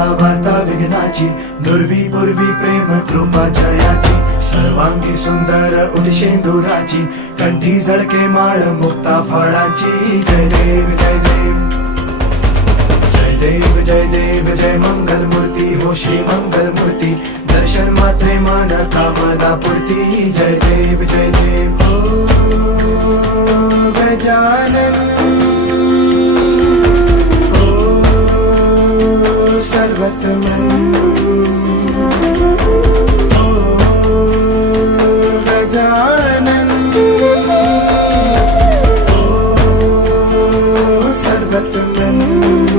आता वार्ता विघ्नाची, दुर्वी पूर्वी प्रेम कृपा जयाची, सर्वांगी सुंदर उदिशेंदुराची, कंठी झळके माळ मुक्ता फळाची. जय देव जय देव जय देव जय देव जय मंगल मूर्ती हो श्री मंगल मूर्ती, दर्शन मात्रे मन कामना पूर्ती. जय देव जय देव हो गजानन हो सर्वतमन हो गजानन हो सर्वतमन.